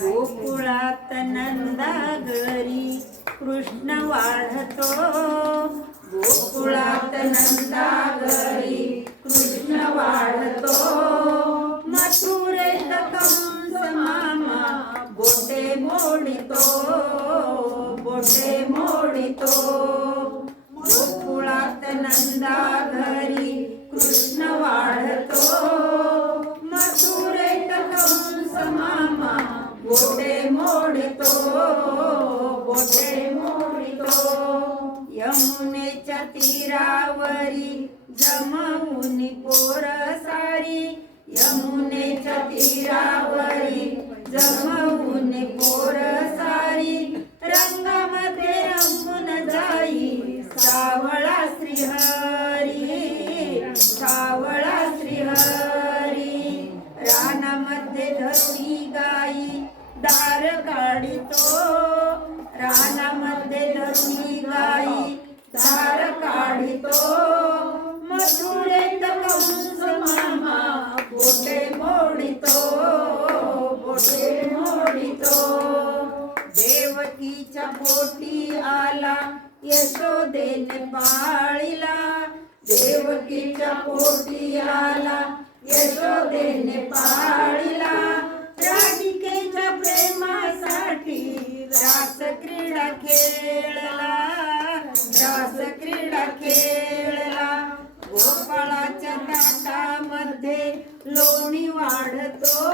गोकुळात नंदा घरी कृष्ण वाढतो, गोकुळात नंदा घरी कृष्ण वाढतो, मथुरेत कंस मामा बोटे मोडितो, बोटे मोडितो. गोकुळात नंदा घरी कृष्ण वाढतो, मथुरेत कंस मामा बोटे मोडितो, बोटे मोडितो. यमुनेच्या तीरावरी जमवून पोर सारी, यमुनेच्या तीरावरी जमवून पोर सारी, रंगामध्ये रंगून जाई सावळा श्रीहरी, सावळा श्रीहरी. रानामध्ये धरुणी गाई दार काढितो, रानामध्ये धरुणी गाई दार काढितो, मथुरेत कंस मामा बोटे मोडितो, बोटे मोडितो. देवकीच्या पोटी आला यशोदेने पाळिला, देवकीच्या पोटी आला यशोदेने पाळिला, राधिकेच्या प्रेमासाठी रास क्रीडा खेळला, रास क्रीडा खेळला. गोपाळाच्या ताटामध्ये लोणी वाढतो,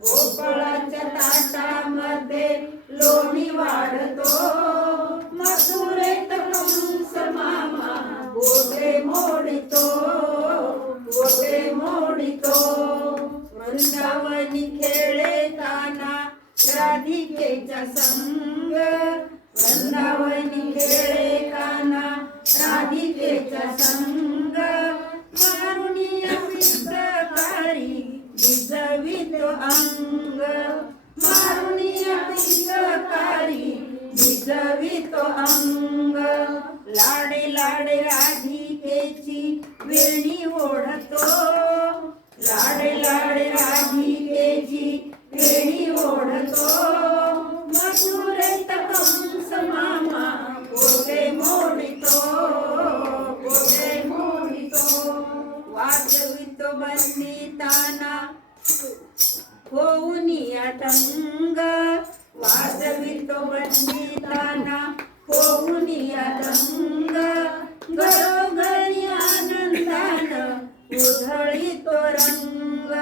गोपाळाच्या ताटामध्ये लोणी वाढतो, मथुरेत कंस मामा बोटे मोडितो, बोटे मोडितो. वृंदावनी खेळे कान्हा राधिकेच्या संग, वृंदावनी खेळे कान्हा राधिकेच्या संग, मारुनिया पिचकारी भिजवितो अंग, मारुनिया पिचकारी भिजवितो अंग. लाडे लाडे राधिकेची वेणी ओढतो, लाडे लाडे राधिकेची वेणी ओढतो, मथुरेत कंस मामा बोटे मोडितो, बोटे मोडितो. वाजवितो बंदिताना होऊनी अटंग, वाजवितो बंदिताना होऊनी अटंग, घरोघरी आनंदान उधळीतो रंग,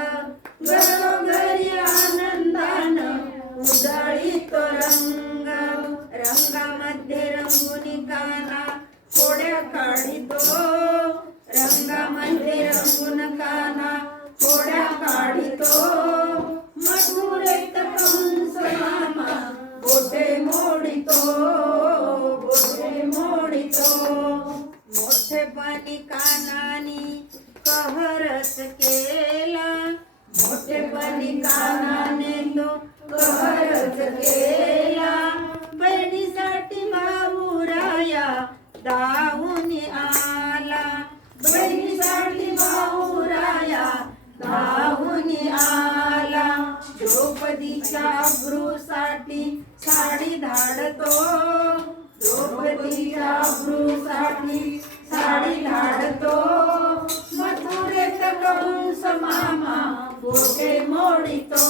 घरोघरी आनंदान उधळीतो रंग. रंगामध्ये रंगुनी कान्हा कोड्या काढितो, रंगामध्ये रंगून कान्हा कोड्या काढितो, मथुरेत कंस मामा बोटे मोडितो, बोटे मोडितो. मोठेपणी कान्हानी कहरच केला, मोठेपणी कान्हाने तो कहरच केला, बहिणीसाठी भाऊराया धावून आला, बहिणीसाठी भाऊराया धावून आला. द्रौपदीच्या अब्रूसाठी साडी धाडतो, द्रौपदीच्या अब्रूसाठी साडी धाडतो, मथुरेत कंस मामा बोटे मोडितो,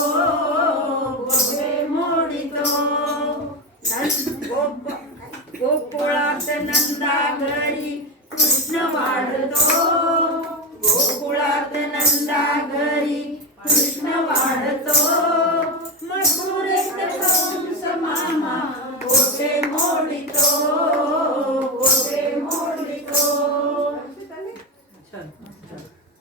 बोटे मोडितो. गोकुळात नंदा घरी कृष्ण वाढतो, गोकुळात नंदा घरी कृष्ण वाढतो,